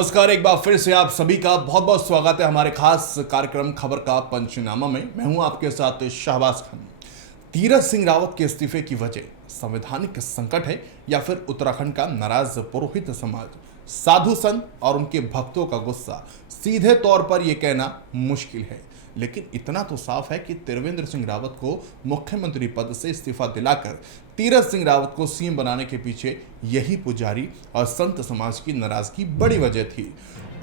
नमस्कार, एक बार फिर से आप सभी का बहुत बहुत स्वागत है हमारे खास कार्यक्रम खबर का पंचनामा में। मैं हूं आपके साथ शहबाज खान। तीरथ सिंह रावत के इस्तीफे की वजह संवैधानिक संकट है या फिर उत्तराखंड का नाराज पुरोहित समाज, साधु संत और उनके भक्तों का गुस्सा? सीधे तौर पर यह कहना मुश्किल है, लेकिन इतना तो साफ है कि त्रिवेंद्र सिंह रावत को मुख्यमंत्री पद से इस्तीफा दिलाकर तीरथ सिंह रावत को सीएम बनाने के पीछे यही पुजारी और संत समाज की नाराजगी बड़ी वजह थी।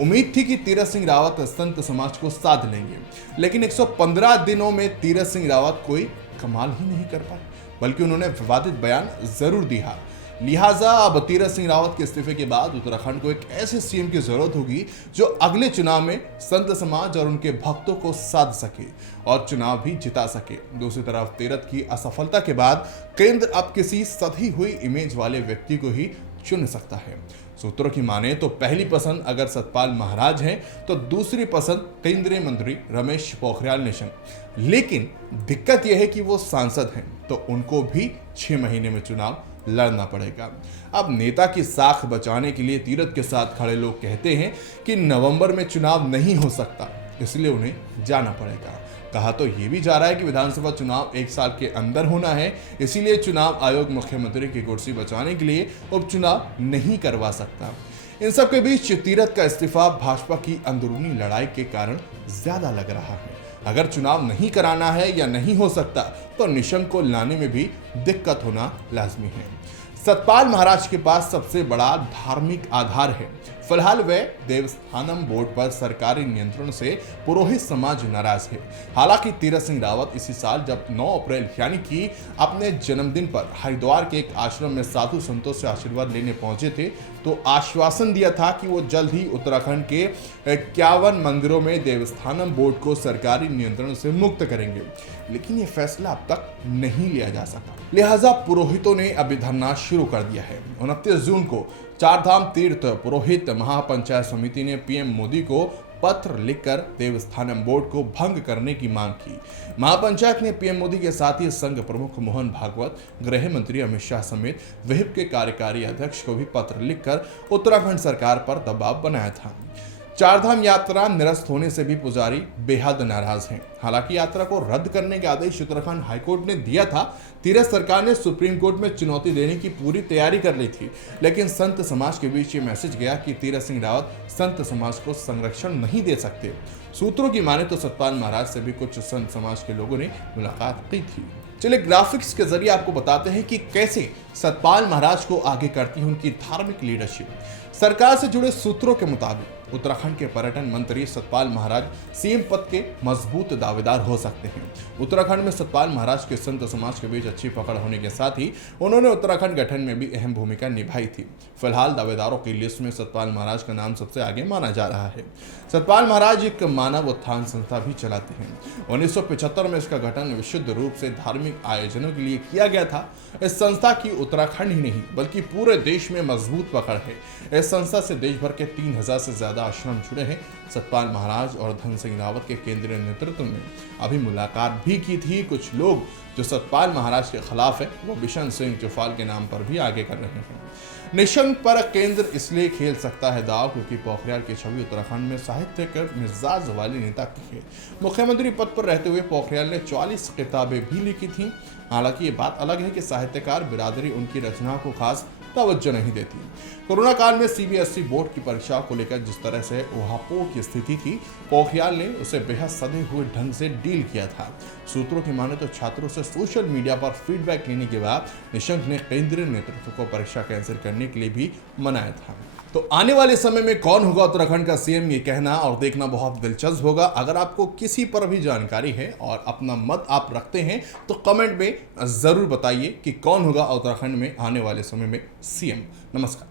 उम्मीद थी कि तीरथ सिंह रावत संत समाज को साध लेंगे, लेकिन 115 दिनों में तीरथ सिंह रावत कोई कमाल ही नहीं कर पाए, बल्कि उन्होंने विवादित बयान जरूर दिया। लिहाजा अब तीरथ सिंह रावत के इस्तीफे के बाद उत्तराखंड को एक ऐसे सीएम की जरूरत होगी जो अगले चुनाव में संत समाज और उनके भक्तों को साध सके और चुनाव भी जिता सके। दूसरी तरफ तीरथ की असफलता के बाद केंद्र अब किसी सधी हुई इमेज वाले व्यक्ति को ही चुन सकता है। सूत्रों की माने तो पहली पसंद अगर सतपाल महाराज हैं तो दूसरी पसंद केंद्रीय मंत्री रमेश पोखरियाल निशंक। लेकिन दिक्कत यह है कि वो सांसद हैं तो उनको भी 6 महीने में चुनाव लड़ना पड़ेगा। अब नेता की साख बचाने के लिए तीरथ के साथ खड़े लोग कहते हैं कि नवंबर में चुनाव नहीं हो सकता, इसलिए उन्हें जाना पड़ेगा। कहा तो यह भी जा रहा है कि विधानसभा चुनाव 1 साल के अंदर होना है, इसीलिए चुनाव आयोग मुख्यमंत्री की कुर्सी बचाने के लिए उपचुनाव नहीं करवा सकता। इन सब के बीच तीरथ का इस्तीफा भाजपा की अंदरूनी लड़ाई के कारण ज्यादा लग रहा है। अगर चुनाव नहीं कराना है या नहीं हो सकता तो निशंक को लाने में भी दिक्कत होना लाजमी है। सतपाल महाराज के पास सबसे बड़ा धार्मिक आधार है। फिलहाल वे देवस्थानम बोर्ड पर सरकारी नियंत्रण से पुरोहित समाज नाराज है। हालांकि तीरथ सिंह रावत इसी साल जब 9 अप्रैल यानी कि अपने जन्मदिन पर हरिद्वार के एक आश्रम में साधु संतों से आशीर्वाद लेने पहुंचे थे तो आश्वासन दिया था कि वो जल्द ही उत्तराखंड के 51 मंदिरों में देवस्थानम बोर्ड को सरकारी नियंत्रण से मुक्त करेंगे, लेकिन ये फैसला अब तक नहीं लिया जा सका। लिहाजा पुरोहितों ने अभी धरना शुरू कर दिया है। 29 जून को चारधाम तीर्थ पुरोहित महापंचायत समिति ने पीएम मोदी को पत्र लिखकर देवस्थानम बोर्ड को भंग करने की मांग की। महापंचायत ने पीएम मोदी के साथ ही संघ प्रमुख मोहन भागवत, गृह मंत्री अमित शाह समेत विहिप के कार्यकारी अध्यक्ष को भी पत्र लिखकर उत्तराखंड सरकार पर दबाव बनाया था। चारधाम यात्रा निरस्त होने से भी पुजारी बेहद नाराज हैं। हालांकि यात्रा को रद्द करने का आदेश उत्तराखंड हाईकोर्ट ने दिया था। तीरथ सरकार ने सुप्रीम कोर्ट में चुनौती देने की पूरी तैयारी कर ली थी, लेकिन संत समाज के बीच ये मैसेज गया कि तीरथ सिंह रावत संत समाज को संरक्षण नहीं दे सकते। सूत्रों की माने तो सतपाल महाराज से भी कुछ संत समाज के लोगों ने मुलाकात की थी। चलिए ग्राफिक्स के जरिए आपको बताते हैं कि कैसे सतपाल महाराज को आगे करती है उनकी धार्मिक लीडरशिप। सरकार से जुड़े सूत्रों के मुताबिक उत्तराखंड के पर्यटन मंत्री सतपाल महाराज सीएम पद के मजबूत दावेदार हो सकते हैं। उत्तराखंड में सतपाल महाराज के संत समाज के बीच अच्छी पकड़ होने के साथ ही उन्होंने उत्तराखंड गठन में भी अहम भूमिका निभाई थी। फिलहाल दावेदारों की लिस्ट में सतपाल महाराज का नाम सबसे आगे माना जा रहा है। सतपाल महाराज एक मानव उत्थान संस्था भी चलाते हैं। 1975 में इसका गठन विशुद्ध रूप से धार्मिक आयोजनों के लिए किया गया था। इस संस्था की उत्तराखंड ही नहीं बल्कि पूरे देश में मजबूत पकड़ है। इस संस्था से देश भर के 3000 से ज्यादा आश्रम जुड़े हैं। सतपाल महाराज और धन सिंह रावत के केंद्रीय नेतृत्व में अभी मुलाकात भी की थी। कुछ लोग जो सतपाल महाराज के खिलाफ है वो बिशन सिंह चौफाल के नाम पर भी आगे कर रहे हैं। निशंक पर केंद्र इसलिए खेल सकता है दाव क्योंकि पोखरियाल की छवि उत्तराखंड में साहित्यिक मिजाज वाले नेता की है। मुख्यमंत्री पद पर रहते हुए पोखरियाल ने 44 किताबें भी लिखी थी। हालांकि ये बात अलग है कि साहित्यकार बिरादरी उनकी रचनाओं को खास तवज्जो नहीं देती। कोरोना काल में सीबीएसई बोर्ड की परीक्षा को लेकर जिस तरह से ऊहापोह की स्थिति थी, पोखरियाल ने उसे बेहद सधे हुए ढंग से डील किया था। सूत्रों की माने तो छात्रों से सोशल मीडिया पर फीडबैक लेने के बाद निशंक ने केंद्रीय नेतृत्व को परीक्षा कैंसिल करने के लिए भी मनाया था। तो आने वाले समय में कौन होगा उत्तराखंड का सीएम, ये कहना और देखना बहुत दिलचस्प होगा। अगर आपको किसी पर भी जानकारी है और अपना मत आप रखते हैं तो कमेंट में जरूर बताइए कि कौन होगा उत्तराखंड में आने वाले समय में सीएम। नमस्कार।